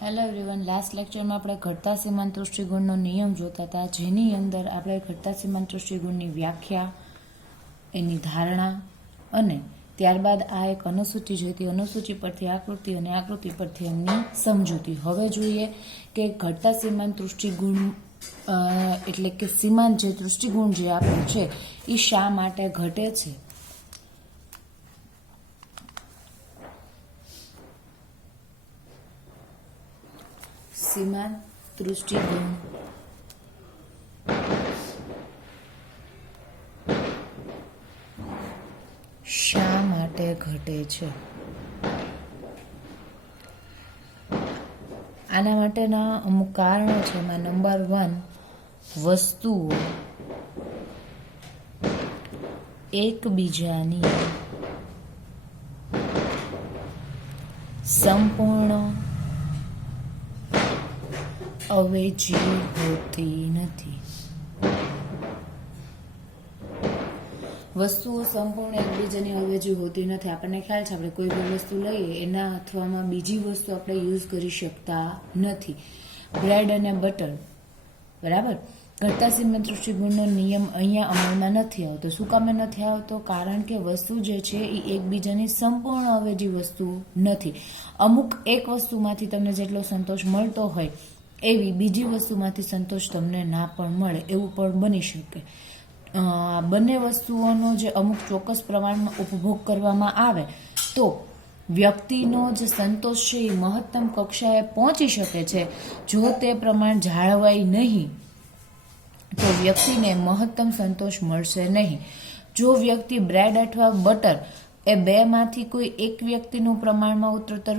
Hello everyone, last લેક્ચરમાં આપણે ઘટતા સીમાંત તૃષ્ટિગુણનો નિયમ જોતા હતા, જેની અંદર આપણે ઘટતા સીમાંત તૃષ્ટિગુણની વ્યાખ્યા, એની ધારણા અને ત્યારબાદ આ એક અનુસૂચિ જોઈતી, અનુસૂચિ પરથી આકૃતિ અને આકૃતિ પરથી એમની સમજૂતી. હવે જોઈએ કે ઘટતા સીમાંત તૃષ્ટિગુણ એટલે કે સીમાંત જે તૃષ્ટિગુણ જે આપણે છે એ શા માટે ઘટે છે. સીમાંત તૃષ્ટિગુણ શા માટે ઘટે છે? આના માટેના અમુક કારણો છે. એમાં નંબર 1, વસ્તુઓ એકબીજાની સંપૂર્ણ અવેજી હોતી નથી. વસ્તુઓ સંપૂર્ણ એકબીજાની અવેજી હોતી નથી. આપણને ખ્યાલ છે, આપણે કોઈ પણ વસ્તુ લઈએ એના અથવામાં બીજી વસ્તુ આપણે યુઝ કરી શકતા નથી. બ્રેડ અને બટર, બરાબર. ઘટતા સીમાંત તૃષ્ટિગુણનો નિયમ અહીંયા અમલમાં નથી આવતો. શું કામે નથી આવતો? કારણ કે વસ્તુ જે છે એ એકબીજાની સંપૂર્ણ અવેજી વસ્તુ નથી. અમુક એક વસ્તુમાંથી તમને જેટલો સંતોષ મળતો હોય એવી બીજી વસ્તુમાંથી સંતોષ તમને ના પણ મળે, એવું પણ બની શકે. બંને વસ્તુઓનો જે અમુક ચોક્કસ પ્રમાણમાં ઉપભોગ કરવામાં આવે તો વ્યક્તિનો જે સંતોષ છે એ મહત્તમ કક્ષાએ પહોંચી શકે છે. જો તે પ્રમાણ જાળવાય નહીં તો વ્યક્તિને મહત્તમ સંતોષ મળશે નહીં. જો વ્યક્તિ બ્રેડ અથવા બટર એ બેમાંથી કોઈ એક વ્યક્તિનું પ્રમાણમાં ઉત્તરોત્તર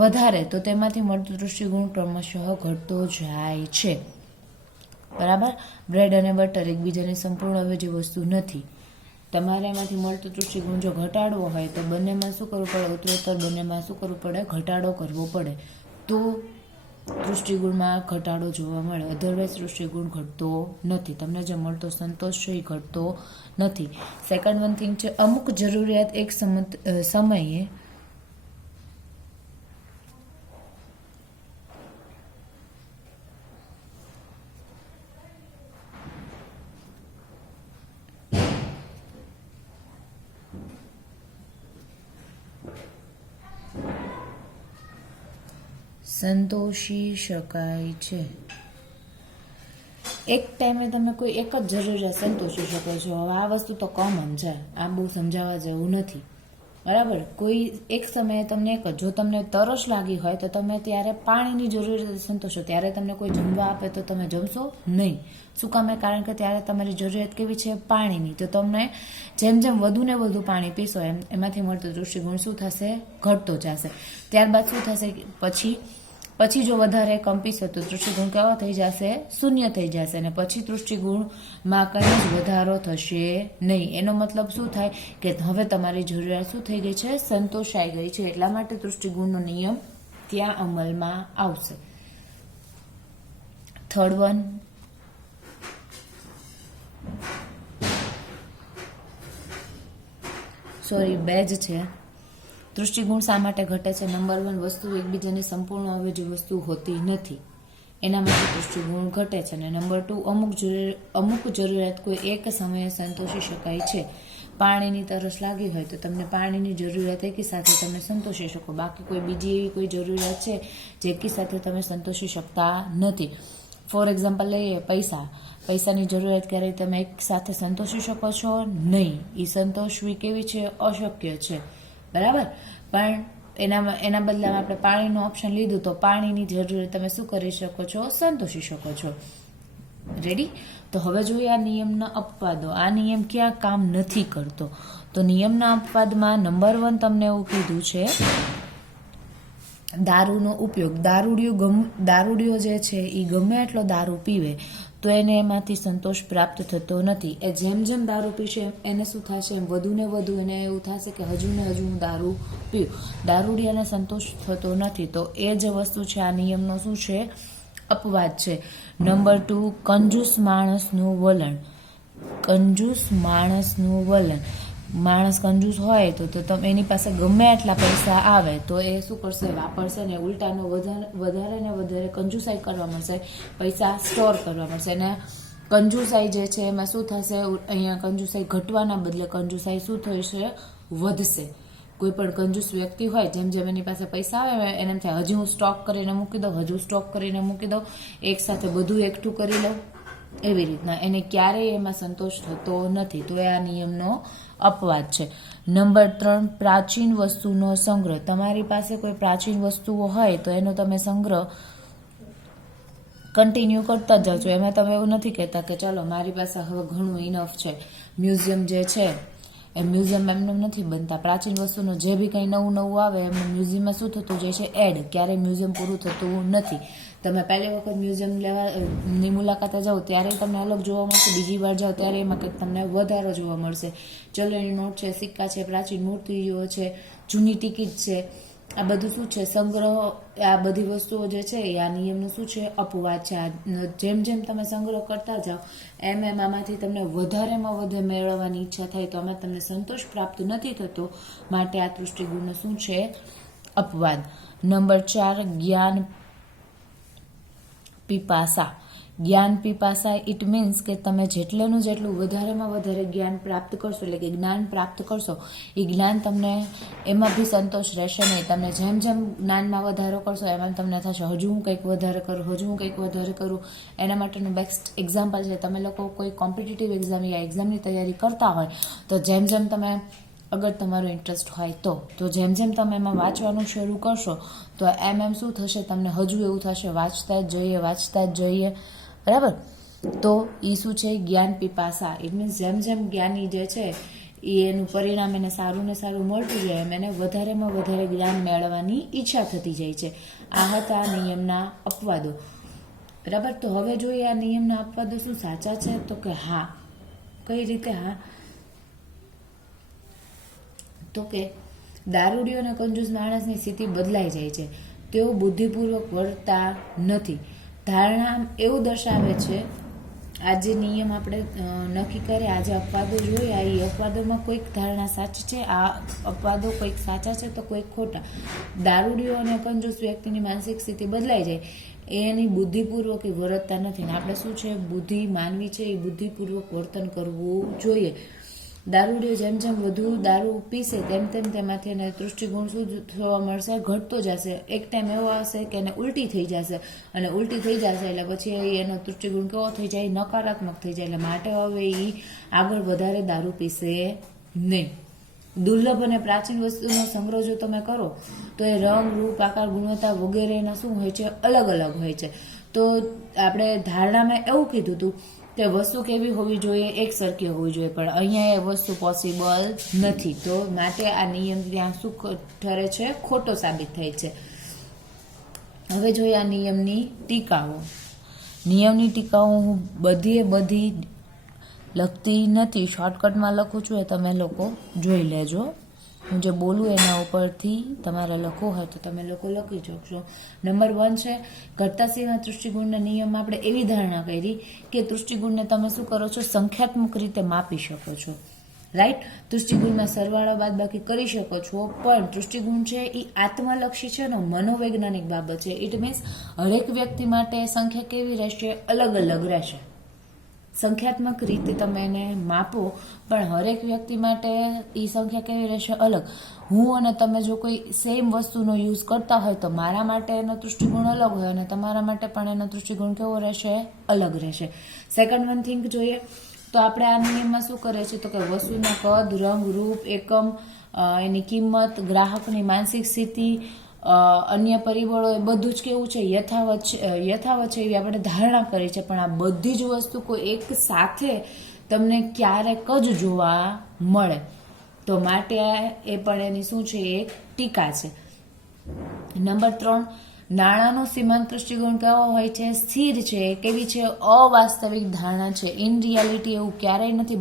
વધારે તો તેમાંથી મળતો તૃષ્ટિગુણ ક્રમશઃ ઘટતો જાય છે. બરાબર. બ્રેડ અને બટર એકબીજાની સંપૂર્ણ અવેજી વસ્તુ નથી. તમારે એમાંથી મળતો તૃષ્ટિગુણ જો ઘટાડવો હોય તો બંનેમાં શું કરવું પડે? ઉત્તરોત્તર બંનેમાં શું કરવું પડે? ઘટાડો કરવો પડે, તો તૃષ્ટિગુણમાં ઘટાડો જોવા મળે. અધરવાઇઝ તૃષ્ટિગુણ ઘટતો નથી. તમને જે મળતો સંતોષ છે એ ઘટતો નથી. સેકન્ડ વન થિંગ છે, અમુક જરૂરિયાત એક સમયે સંતોષી શકાય છે. એક ટાઈમે તમે કોઈ એક જ જરૂરિયાત સંતોષી શકો છો. હવે આ વસ્તુ તો કોમન છે, આ બહુ સમજાવવા જેવું નથી, બરાબર. કોઈ એક સમયે તમને જો તમને તરસ લાગી હોય તો તમે ત્યારે પાણીની જરૂરિયાત સંતોષો. ત્યારે તમને કોઈ જમવા આપે તો તમે જમશો નહીં. શું કામે? કારણ કે ત્યારે તમારી જરૂરિયાત કેવી છે? પાણીની. તો તમને જેમ જેમ વધુ ને વધુ પાણી પીશો એમ એમાંથી મળતો તૃષ્ટિગુણ શું થશે? ઘટતો જશે. ત્યારબાદ શું થશે? પછી જો વધારે કમ પીશો તો તૃષ્ટિગુણ કેવો થઈ જશે? શૂન્ય થઈ જશે. અને પછી તૃષ્ટિગુણમાં કંઈ જ વધારો થશે નહીં. એનો મતલબ શું થાય કે હવે તમારી જરૂરિયાત શું થઈ ગઈ છે? સંતોષાઈ ગઈ છે. એટલા માટે તૃષ્ટિગુણનો નિયમ ત્યાં અમલમાં આવશે. થર્ડ વન, બે જ છે. તૃષ્ટિગુણ શા માટે ઘટે છે? નંબર 1, વસ્તુ એકબીજાની સંપૂર્ણ અવેજી વસ્તુ હોતી નથી, એના માટે તૃષ્ટિગુણ ઘટે છે. અને નંબર 2, અમુક જરૂરિયાત કોઈ એક સમયે સંતોષી શકાય છે. પાણીની તરસ લાગી હોય તો તમને પાણીની જરૂરિયાત એકી સાથે તમે સંતોષી શકો. બાકી કોઈ બીજી એવી કોઈ જરૂરિયાત છે જે એકી સાથે તમે સંતોષી શકતા નથી. ફોર એક્ઝામ્પલ લઈએ પૈસાની જરૂરિયાત ક્યારેય તમે એક સાથે સંતોષી શકો છો નહીં. એ સંતોષવી કેવી છે? અશક્ય છે, બરાબર. પણ એના બદલામાં આપણે પાણીનું ઓપ્શન લીધું તો પાણીની જરૂરિયાત તમે શું કરી શકો છો? સંતોષી શકો છો. રેડી? તો હવે જોઈએ આ નિયમના અપવાદો. આ નિયમ ક્યાં કામ નથી કરતો? તો નિયમના અપવાદમાં નંબર 1 તમને એવું કીધું છે, દારૂનો ઉપયોગ. દારૂડિયો જે છે એ ગમે એટલો દારૂ પીવે તો એને એમાંથી સંતોષ પ્રાપ્ત થતો નથી. એ જેમ જેમ દારૂ પીશે એને શું થશે? એમ વધુ ને વધુ એને એવું થશે કે હજુ ને હજુ હું દારૂ પીવું. દારૂડિયાને સંતોષ થતો નથી. તો એ જે વસ્તુ છે આ નિયમનો શું છે? અપવાદ છે. નંબર 2, કંજૂસ માણસનું વલણ. માણસ કંજૂસ હોય તો તમે એની પાસે ગમે એટલા પૈસા આવે તો એ શું કરશે, વાપરશે ને ઉલટાનો વધારે ને વધારે કંજૂસાઈ કરવા મળશે, પૈસા સ્ટોર કરવા મળશે. અને કંજૂસાઈ જે છે એમાં શું થશે, અહીંયા કંજૂસાઈ ઘટવાના બદલે કંજૂસાઈ શું થશે, વધશે. કોઈ પણ કંજૂસ વ્યક્તિ હોય જેમ જેમ એની પાસે પૈસા આવે એને એમ થાય હજી હું સ્ટોક કરીને મૂકી દઉં, હજુ સ્ટોક કરીને મૂકી દઉં, એક સાથે બધું એકઠું કરી લઉં, એવી રીતના એને ક્યારેય એમાં સંતોષ થતો નથી. તો એ આ નિયમનો અપવાદ છે. નંબર 3, પ્રાચીન વસ્તુનો સંગ્રહ. તમારી પાસે કોઈ પ્રાચીન વસ્તુઓ હોય તો એનો તમે સંગ્રહ કન્ટિન્યુ કરતા જ જાઓ છો. એમાં તમે એવું નથી કહેતા કે ચાલો મારી પાસે હવે ઘણું ઇનફ છે. મ્યુઝિયમ જે છે એ મ્યુઝિયમ એમને નથી બનતા. પ્રાચીન વસ્તુનું જે બી કંઈ નવું નવું આવે એમને મ્યુઝિયમમાં શું થતું જાય છે, એડ. ક્યારેય મ્યુઝિયમ પૂરું થતું નથી. તમે પહેલી વખત મ્યુઝિયમ ની મુલાકાતે જાઓ ત્યારે તમને અલગ જોવા મળશે, બીજી વાર જાઓ ત્યારે એમાં કંઈક તમને વધારો જોવા મળશે. ચલણી નોટ છે, સિક્કા છે, પ્રાચીન મૂર્તિઓ છે, જૂની ટિકિટ છે, આ બધું શું છે, સંગ્રહ. આ બધી વસ્તુઓ જે છે એ આ નિયમનું શું છે, અપવાદ છે. જેમ જેમ તમે સંગ્રહ કરતા જાઓ એમ એમ આમાંથી તમને વધારેમાં વધારે મેળવવાની ઈચ્છા થાય તો આમાં તમને સંતોષ પ્રાપ્ત નથી થતો. માટે આ તૃષ્ટિગુણનો શું છે, અપવાદ. નંબર 4, જ્ઞાન પીપાસા. જ્ઞાન પીપાસા ઇટ મીન્સ કે તમે જેટલું વધારેમાં વધારે જ્ઞાન પ્રાપ્ત કરશો, એટલે કે જ્ઞાન પ્રાપ્ત કરશો, એ જ્ઞાન તમને એમાં બી સંતોષ રહેશે નહીં. તમે જેમ જેમ જ્ઞાનમાં વધારો કરશો એમ તમને થશે હજુ હું કંઈક વધારે કરું, હજુ હું કંઈક વધારે કરું. એના માટેનું બેસ્ટ એક્ઝામ્પલ છે, તમે લોકો કોઈ કોમ્પિટિટિવ એક્ઝામ યા એક્ઝામની તૈયારી કરતા હોય તો જેમ જેમ તમે, અગર તમારો ઇન્ટરેસ્ટ હોય તો જેમ જેમ તમે એમાં વાંચવાનું શરૂ કરશો તો એમ શું થશે, તમને હજુ એવું થશે વાંચતા જ જોઈએ. બરાબર? તો એ શું છે, જ્ઞાન પીપાસા. ઇટ મીન્સ જેમ જેમ જ્ઞાની જે છે એ એનું પરિણામ એને સારું ને સારું મળતું જાય એમ એને વધારેમાં વધારે જ્ઞાન મેળવવાની ઈચ્છા થતી જાય છે. આ હતા નિયમના અપવાદો. બરાબર? તો હવે જોઈએ આ નિયમના અપવાદો શું સાચા છે, તો કે હા. કઈ રીતે હા? તો કે દારૂડિયો અને કંજૂસ માણસની સ્થિતિ બદલાઈ જાય છે. તેઓ બુદ્ધિપૂર્વક વર્તતા નથી. ધારણા એવું દર્શાવે છે, આ જે નિયમ આપણે નક્કી કરે, આ જે અપવાદો જોયા એ અપવાદોમાં કોઈક ધારણા સાચી છે, આ અપવાદો કોઈક સાચા છે તો કોઈક ખોટા. દારૂડિયો અને કંજૂસ વ્યક્તિની માનસિક સ્થિતિ બદલાઈ જાય એની બુદ્ધિપૂર્વક એ વર્તતા નથી. ને આપણે શું છે, બુદ્ધિ માનવી છે એ બુદ્ધિપૂર્વક વર્તન કરવું જોઈએ. દારૂડિયો જેમ જેમ વધુ દારૂ પીશે તેમ તેમ તેમાંથી એને તૃષ્ટિગુણ શું થવા મળશે, ઘટતો જશે. એક ટાઈમ એવો આવશે કે એને ઉલટી થઈ જશે, અને ઉલટી થઈ જશે એટલે પછી એનો તૃષ્ટિગુણ કેવો થઈ જાય, નકારાત્મક થઈ જાય. એટલે માટે હવે એ આગળ વધારે દારૂ પીશે નહીં. દુર્લભ અને પ્રાચીન વસ્તુનો સંગ્રહ જો તમે કરો તો એ રંગ, રૂપ, આકાર, ગુણવત્તા વગેરેના શું હોય છે, અલગ અલગ હોય છે. તો આપણે ધારણામાં એવું કીધું હતું કે વસ્તુ કેવી હોવી જોઈએ, એક સરખી હોવી જોઈએ, પણ અહીંયા એ વસ્તુ પોસિબલ નથી. તો માટે આ નિયમ ત્યાં શું ઠરે છે, ખોટો સાબિત થાય છે. હવે જોઈએ આ નિયમની ટીકાઓ. નિયમની ટીકાઓ હું બધી લખતી નથી, શોર્ટકટમાં લખું છું, એ તમે લોકો જોઈ લેજો. હું જે બોલું એના ઉપરથી તમારે લખવું હોય તો તમે લોકો લખી શકશો. નંબર 1 છે, ઘટતા સીમા તૃષ્ટિગુણના નિયમમાં આપણે એવી ધારણા કરી કે તૃષ્ટિગુણને તમે શું કરો છો, સંખ્યાત્મક રીતે માપી શકો છો. રાઈટ? તૃષ્ટિગુણમાં સરવાળા બાદબાકી કરી શકો છો, પણ તૃષ્ટિગુણ છે એ આત્મલક્ષી છે ને મનોવૈજ્ઞાનિક બાબત છે. ઇટ મીન્સ હરેક વ્યક્તિ માટે સંખ્યા કેવી રહેશે, અલગ અલગ રહેશે. સંખ્યાત્મક રીતે તમે એને માપો પણ હરેક વ્યક્તિ માટે એ સંખ્યા કેવી રહેશે, અલગ. હું અને તમે જો કોઈ સેમ વસ્તુનો યુઝ કરતા હોય તો મારા માટે એનો દૃષ્ટિગુણ અલગ હોય અને તમારા માટે પણ એનો દૃષ્ટિગુણ કેવો રહેશે, અલગ રહેશે. સેકન્ડ વન થિંક જોઈએ તો આપણે આ નિયમમાં શું કરે છે, તો કે વસ્તુના કદ, રંગ, રૂપ, એકમ, એની કિંમત, ગ્રાહકની માનસિક સ્થિતિ, અન્ય પરિબળો, એ બધું જ કેવું છે, યથાવત છે એવી આપણે ધારણા કરી છે. પણ આ બધી જ વસ્તુ કોઈ એક સાથે તમને ક્યારેક જ જોવા મળે, તો માટે એ પણ એની શું છે, એક ટીકા છે. નંબર 3, નાણાંનો સીમાંત દૃષ્ટિકોણ કેવો હોય છે, સ્થિર છે. કેવી છે, અવાસ્તવિક ધારણા છે. ઇન રિયાલિટી એવું ક્યારેય નથી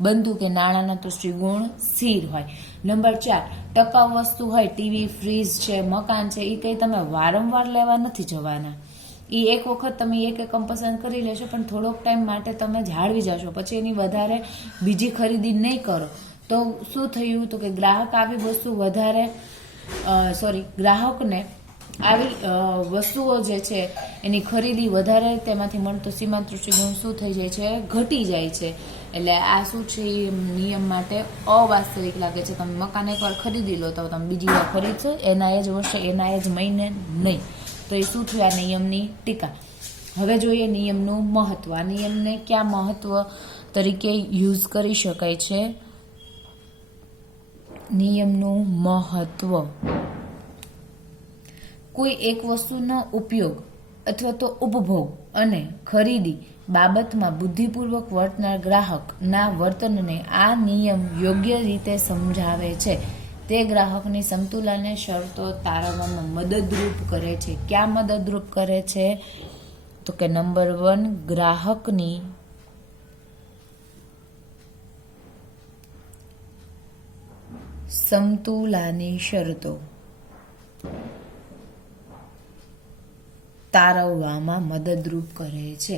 બનતું કે નાણાંના દૃષ્ટિકોણ સ્થિર હોય. નંબર 4, ટકાઉ વસ્તુ હોય, ટીવી, ફ્રીજ છે, મકાન છે, એ કંઈ તમે વારંવાર લેવા નથી જવાના. એ એક વખત તમે એક એકમ પસંદ કરી લેશો પણ થોડોક ટાઈમ માટે તમે જાળવી જશો, પછી એની વધારે બીજી ખરીદી નહીં કરો. તો શું થયું તો કે ગ્રાહક આવી વસ્તુ વધારે ગ્રાહકને આવી વસ્તુઓ જે છે એની ખરીદી વધારે, તેમાંથી મળતો સીમાંત દૃષ્ટિકોણ શું થઈ જાય છે, ઘટી જાય છે. એટલે આ શું છે, નિયમ માટે અવાસ્તવિક લાગે છે. તમે મકાન એકવાર ખરીદી લો તો તમે બીજી વાર ખરીદશો એના જ વર્ષે, એના જ મહિને નહીં. તો એ શું થયું, આ નિયમની ટીકા. હવે જોઈએ નિયમનું મહત્વ. આ નિયમને ક્યાં મહત્વ તરીકે યુઝ કરી શકાય છે? નિયમનું મહત્વ. કોઈ એક વસ્તુનો ઉપયોગ અથવા તો ઉપભોગ અને ખરીદી બાબતમાં બુદ્ધિપૂર્વક વર્તનાર ગ્રાહકના વર્તનને આ નિયમ યોગ્ય રીતે સમજાવે છે. તે ગ્રાહકની સમતુલાને શરતો તારવવામાં મદદરૂપ કરે છે. ક્યાં મદદરૂપ કરે છે? તો કે નંબર 1, ગ્રાહકની સમતુલાની શરતો તારવવામાં મદદરૂપ કરે છે.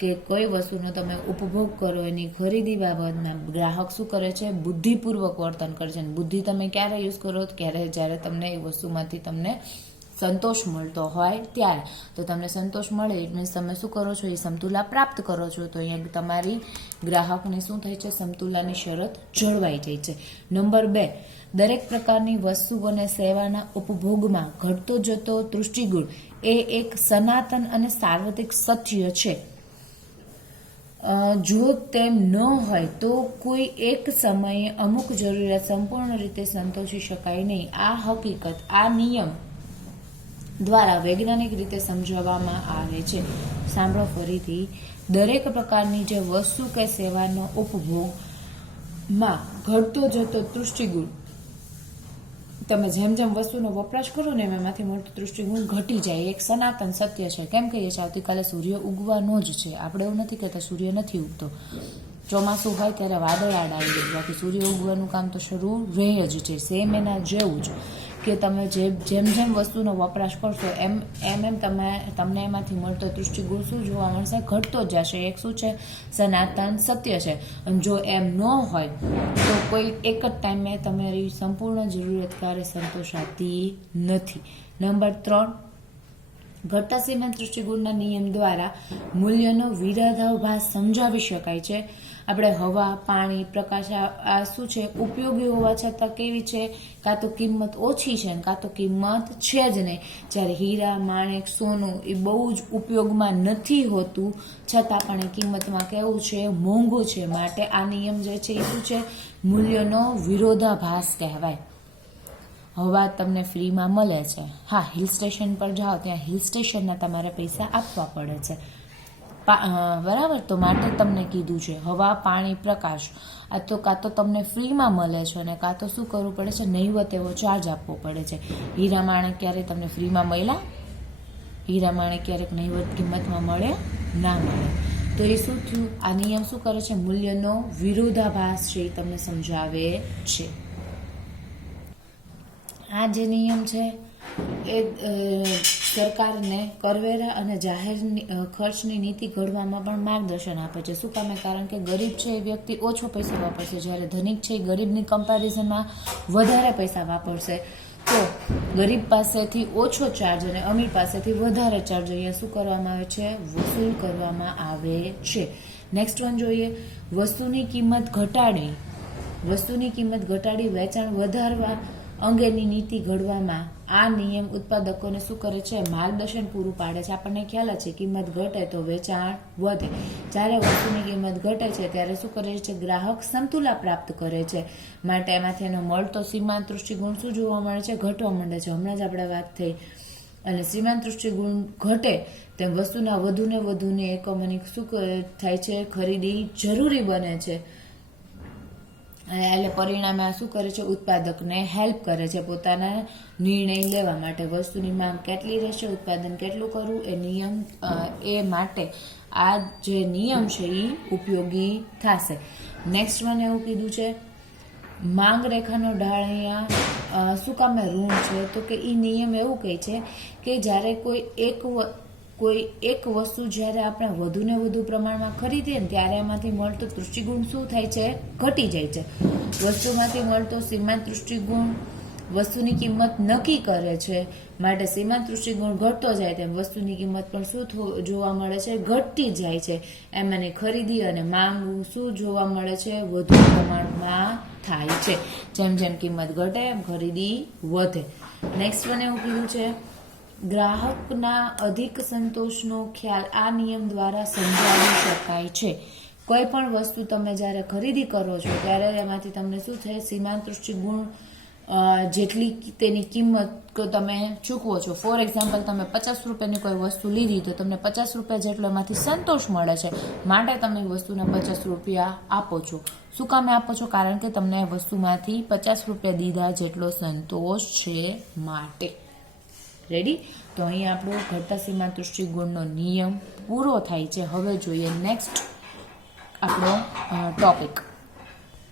કે કોઈ વસ્તુનો તમે ઉપભોગ કરો, એની ખરીદી બાબતમાં ગ્રાહક શું કરે છે, બુદ્ધિપૂર્વક વર્તન કરે છે. બુદ્ધિ તમે ક્યારે યુઝ કરો? જ્યારે તમને એ વસ્તુમાંથી તમને સંતોષ મળતો હોય ત્યારે. તો તમને સંતોષ મળે ઇટ મીન્સ તમે શું કરો છો, એ સમતુલા પ્રાપ્ત કરો છો. તો અહીંયા તમારી ગ્રાહકની શું થાય છે, સમતુલાની શરત જળવાઈ જાય છે. નંબર 2, દરેક પ્રકારની વસ્તુ અને સેવાના ઉપભોગમાં ઘટતો જતો તૃષ્ટિગુણ એ એક સનાતન અને સાર્વત્રિક સત્ય છે. જો તેમ ન હોય તો કોઈ એક સમયે અમુક જરૂરિયાત સંપૂર્ણ રીતે સંતોષી શકાય નહીં. આ હકીકત આ નિયમ દ્વારા વૈજ્ઞાનિક રીતે સમજાવવામાં આવે છે. સાંભળો ફરીથી. દરેક પ્રકારની જે વસ્તુ કે સેવાનો ઉપભોગમાં ઘટતો જતો તૃષ્ટિગુણ, તમે જેમ જેમ વસ્તુનો વપરાશ કરો ને એમાંથી મળતું તૃષ્ટિગુણ ઘટી જાય. એક સનાતન સત્ય છે. કેમ કહીએ છીએ? આવતીકાલે સૂર્ય ઉગવાનો જ છે. આપણે એવું નથી કહેતા સૂર્ય નથી ઉગતો. ચોમાસું હોય ત્યારે વાદળાડ આવી જાય, બાકી સૂર્ય ઉગવાનું કામ તો શરૂ રહે જ છે. સેમ એના જેવું જ કે તમે જેમ જેમ વસ્તુનો વપરાશ કરશો એમ તમને એમાંથી મળતો દૃષ્ટિગુણ શું જોવા મળશે? ઘટતો જ જશે. એક શું છે? સનાતન સત્ય છે. અને જો એમ ન હોય તો કોઈ એક જ ટાઈમે તમારી સંપૂર્ણ જરૂરિયાત કાર્ય સંતોષાતી નથી. નંબર 3, ઘટતા સીમાંત દૃષ્ટિગુણના નિયમ દ્વારા મૂલ્યનો વિરોધાભાસ સમજાવી શકાય છે. આપણે હવા, પાણી, પ્રકાશ આ શું છે, ઉપયોગી હોવા છતાં કેવી છે, કાં તો કિંમત ઓછી છે કાં તો કિંમત છે જ નહીં. જ્યારે હીરા, માણેક, સોનું એ બહુ જ ઉપયોગમાં નથી હોતું, છતાં પણ એ કિંમતમાં કેવું છે, મોંઘું છે. માટે આ નિયમ જે છે એ શું છે, મૂલ્યનો વિરોધાભાસ કહેવાય. હવા તમને ફ્રીમાં મળે છે. હા, હિલ સ્ટેશન પર જાઓ ત્યાં હિલ સ્ટેશનના તમારે પૈસા આપવા પડે છે, બરાબર. તો માટે તમને કીધું છે હવા, પાણી, પ્રકાશ આ તો કાં તો તમને ફ્રીમાં મળે છે અને કાં તો શું કરવું પડે છે, નહીવત એવો ચાર્જ આપવો પડે છે. હીરા માણેક ક્યારેય તમને ફ્રીમાં મળ્યા? હીરા માણેક ક્યારેક નહીવત કિંમતમાં મળે ના મળે. તો એ શું થયું? આ નિયમ શું કરે છે? મૂલ્યનો વિરોધાભાસ છે એ તમને સમજાવે છે. આ જે નિયમ છે એ સરકારને કરવેરા અને જાહેર ખર્ચની નીતિ ઘડવામાં પણ માર્ગદર્શન આપે છે. શું કામે? કારણ કે ગરીબ છે એ વ્યક્તિ ઓછો પૈસો વાપરશે, જ્યારે ધનિક છે એ ગરીબની કમ્પેરિઝનમાં વધારે પૈસા વાપરશે. તો ગરીબ પાસેથી ઓછો ચાર્જ અને અમીર પાસેથી વધારે ચાર્જ અહીંયા શું કરવામાં આવે છે? વસૂલ કરવામાં આવે છે. નેક્સ્ટ વન જોઈએ. વસ્તુની કિંમત ઘટાડી વેચાણ વધારવા અંગેની નીતિ ઘડવામાં આ નિયમ ઉત્પાદકોને શું કરે છે? માર્ગદર્શન પૂરું પાડે છે. આપણને ખ્યાલ છે કિંમત ઘટે તો વેચાણ વધે. જ્યારે વસ્તુની કિંમત ઘટે છે ત્યારે શું કરે છે? ગ્રાહક સમતુલા પ્રાપ્ત કરે છે. માટે એમાંથી એનો મળતો સીમાંત દૃષ્ટિગુણ શું જોવા મળે છે? ઘટવા માંડે છે. હમણાં જ આપણે વાત થઈ. અને સીમાંત દૃષ્ટિગુણ ઘટે તેમ વસ્તુના વધુને એકમોની શું થાય છે? ખરીદી જરૂરી બને છે. એટલે પરિણામે આ શું કરે છે? ઉત્પાદકને હેલ્પ કરે છે પોતાના નિર્ણય લેવા માટે. વસ્તુની માંગ કેટલી રહેશે, ઉત્પાદન કેટલું કરવું, એ માટે આ જે નિયમ છે એ ઉપયોગી થશે. નેક્સ્ટ મને એવું કીધું છે માંગ રેખાનો ઢાળ અહીંયા શું કામે ઋણ છે? તો કે એ નિયમ એવું કહે છે કે જ્યારે કોઈ એક કોઈ એક વસ્તુ જ્યારે આપણે વધુ ને વધુ પ્રમાણમાં ખરીદીએ ને ત્યારે એમાંથી મળતો તૃષ્ટિગુણ શું થાય છે? ઘટી જાય છે. વસ્તુમાંથી મળતો સીમાંત તૃષ્ટિગુણ વસ્તુની કિંમત નક્કી કરે છે, માટે સીમાંત તૃષ્ટિગુણ ઘટતો જાય તેમ વસ્તુની કિંમત પણ શું જોવા મળે છે? ઘટતી જાય છે. એમાંની ખરીદી અને માંગ શું જોવા મળે છે? વધુ પ્રમાણમાં થાય છે. જેમ જેમ કિંમત ઘટે એમ ખરીદી વધે. નેક્સ્ટ વન એવું કીધું છે, ગ્રાહકના અધિક સંતોષનો ખ્યાલ આ નિયમ દ્વારા સમજાવી શકાય છે. કોઈ પણ વસ્તુ તમે જ્યારે ખરીદી કરો છો ત્યારે એમાંથી તમને શું છે? સીમાંત તૃષ્ટિગુણ જેટલી તેની કિંમત તમે ચૂકવો છો. ફોર એક્ઝામ્પલ, તમે 50 રૂપિયાની કોઈ વસ્તુ લીધી તો તમને 50 રૂપિયા જેટલો એમાંથી સંતોષ મળે છે, માટે તમે વસ્તુના 50 રૂપિયા આપો છો. શું કામે આપો છો? કારણ કે તમને વસ્તુમાંથી 50 રૂપિયા દીધા જેટલો સંતોષ છે માટે. રેડી? તો અહીં આપણો ઘટતા સીમાંત તૃષ્ટિગુણનો નિયમ પૂરો થાય છે. હવે જોઈએ નેક્સ્ટ આપણો ટોપિક.